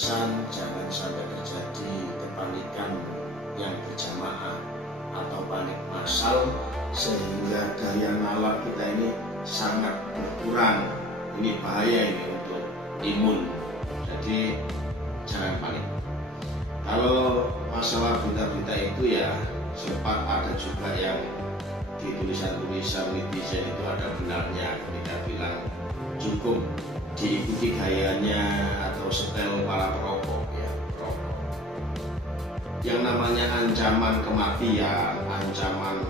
berpesan jangan sampai terjadi kepanikan yang berjamaah atau panik massal sehingga daya nalar kita ini sangat berkurang. Ini bahaya ini untuk imun. Jadi jangan panik. Kalau masalah berita-berita itu ya sempat ada juga yang di tulisan-tulisan netizen itu ada benarnya ketika bilang cukup diikuti gayanya atau setel para perokok ya, perokok. Yang namanya ancaman kematian, ancaman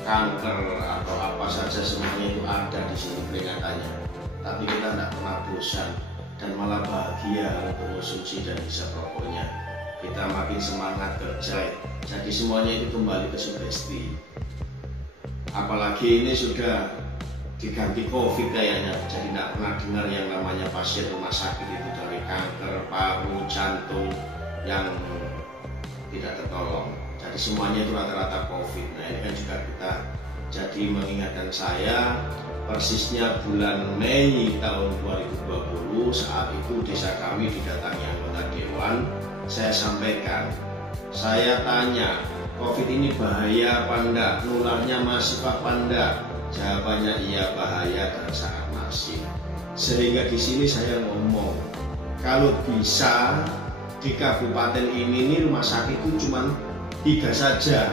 kanker atau apa saja semuanya itu ada di sini peringatannya. Tapi kita tidak pernah bosan dan malah bahagia untuk konsumsi dan hisap rokoknya. Kita makin semangat kerja. Jadi semuanya itu kembali ke sugesti. Apalagi ini sudah diganti COVID kayaknya. Jadi tidak pernah dengar yang namanya pasien rumah sakit itu dari kanker, paru, jantung yang tidak tertolong. Jadi semuanya itu rata-rata COVID. Nah ini kan juga kita jadi mengingatkan saya persisnya bulan Mei tahun 2020 saat itu desa kami didatangi anggota dewan. Saya sampaikan, saya tanya COVID ini bahaya apa enggak, nularnya masif apa enggak? Jawabannya iya bahaya dan sangat masif. Sehingga di sini saya ngomong, kalau bisa di kabupaten ini rumah sakit itu cuma 3 saja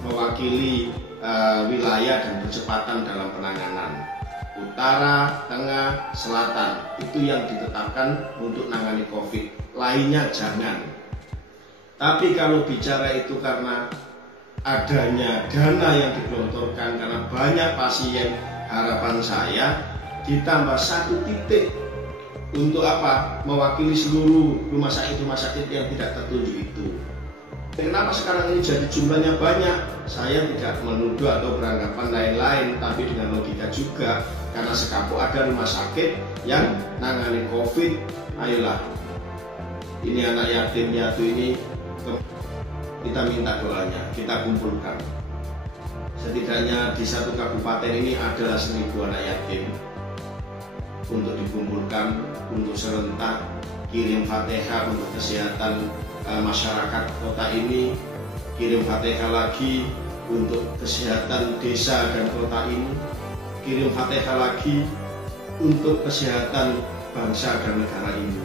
mewakili wilayah dan kecepatan dalam penanganan. Utara, Tengah, Selatan itu yang ditetapkan untuk menangani COVID. Lainnya jangan. Tapi kalau bicara itu karena adanya dana yang digelontorkan karena banyak pasien, harapan saya ditambah 1 titik untuk apa? Mewakili seluruh rumah sakit yang tidak tertunjuk itu. Kenapa sekarang ini jadi jumlahnya banyak? Saya tidak menuduh atau beranggapan lain-lain, tapi dengan logika juga. Karena sekampung ada rumah sakit yang nangani COVID, ayolah, ini anak yatim piatu ini kita minta doanya, kita kumpulkan. Setidaknya di satu kabupaten ini adalah 1000 anak yatim untuk dikumpulkan, untuk serentak kirim Fatihah untuk kesehatan masyarakat kota ini, kirim Fatihah lagi untuk kesehatan desa dan kota ini, kirim Fatihah lagi untuk kesehatan bangsa dan negara ini,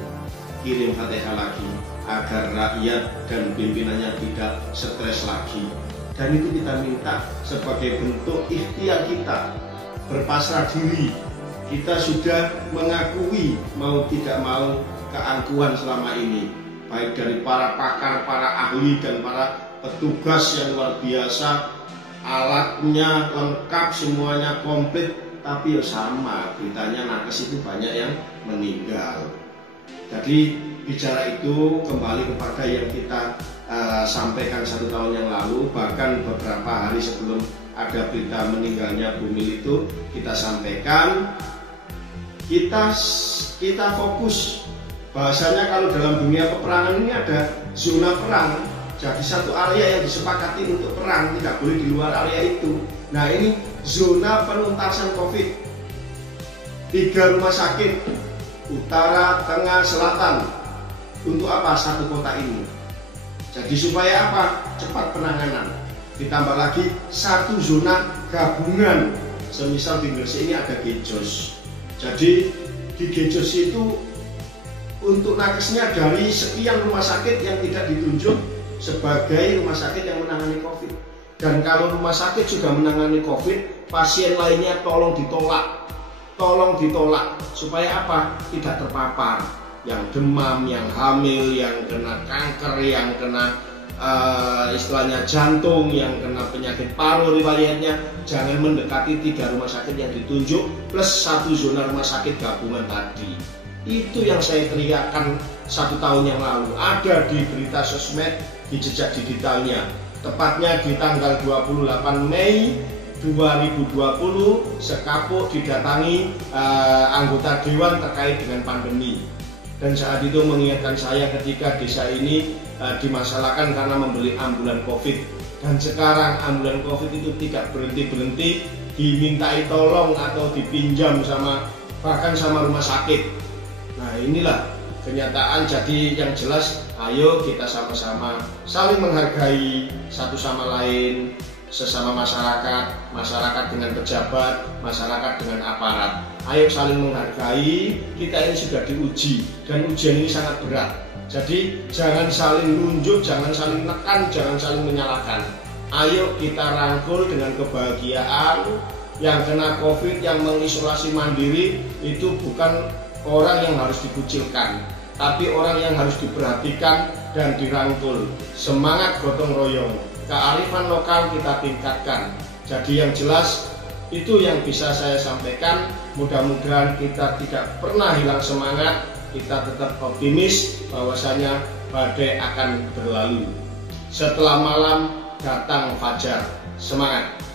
kirim Fatihah lagi agar rakyat dan pimpinannya tidak stres lagi. Dan itu kita minta sebagai bentuk ikhtiar kita, berpasrah diri. Kita sudah mengakui mau tidak mau keangkuhan selama ini, baik dari para pakar, para ahli dan para petugas yang luar biasa, alatnya lengkap, semuanya komplit, tapi ya sama beritanya nakes itu banyak yang meninggal. Jadi bicara itu kembali kepada yang kita sampaikan 1 tahun yang lalu, bahkan beberapa hari sebelum ada berita meninggalnya Bu Mil itu kita sampaikan, kita fokus bahasanya kalau dalam dunia peperangan ini ada zona perang. Jadi satu area yang disepakati untuk perang tidak boleh di luar area itu. Nah ini zona penuntasan COVID, 3 rumah sakit, Utara, Tengah, Selatan. Untuk apa 1 kota ini? Jadi supaya apa? Cepat penanganan. Ditambah lagi 1 zona gabungan. Semisal di Gresik ini ada Gejos. Jadi di Gejos itu untuk nakesnya dari sekian rumah sakit yang tidak ditunjuk sebagai rumah sakit yang menangani COVID. Dan kalau rumah sakit sudah menangani COVID, pasien lainnya tolong ditolak. Tolong ditolak supaya apa? Tidak terpapar. Yang demam, yang hamil, yang kena kanker, yang kena istilahnya jantung, yang kena penyakit paru riwayatnya, jangan mendekati 3 rumah sakit yang ditunjuk plus 1 zona rumah sakit gabungan tadi. Itu yang saya teriakan 1 tahun yang lalu. Ada di berita sosmed, di jejak digitalnya. Tepatnya di tanggal 28 Mei 2020 Sekapuk didatangi anggota dewan terkait dengan pandemi. Dan saat itu mengingatkan saya ketika desa ini dimasalahkan karena membeli ambulan COVID. Dan sekarang ambulan COVID itu tidak berhenti-berhenti, dimintai tolong atau dipinjam bahkan sama rumah sakit. Nah inilah kenyataan. Jadi yang jelas, ayo kita sama-sama saling menghargai satu sama lain, sesama masyarakat, masyarakat dengan pejabat, masyarakat dengan aparat. Ayo saling menghargai. Kita ini sudah diuji dan ujian ini sangat berat. Jadi jangan saling nunjuk, jangan saling nekan, jangan saling menyalahkan. Ayo kita rangkul dengan kebahagiaan. Yang kena COVID, yang mengisolasi mandiri itu bukan orang yang harus dikucilkan, tapi orang yang harus diperhatikan dan dirangkul. Semangat gotong royong, kearifan lokal kita tingkatkan. Jadi yang jelas itu yang bisa saya sampaikan. Mudah-mudahan kita tidak pernah hilang semangat, kita tetap optimis bahwasanya badai akan berlalu. Setelah malam datang fajar. Semangat!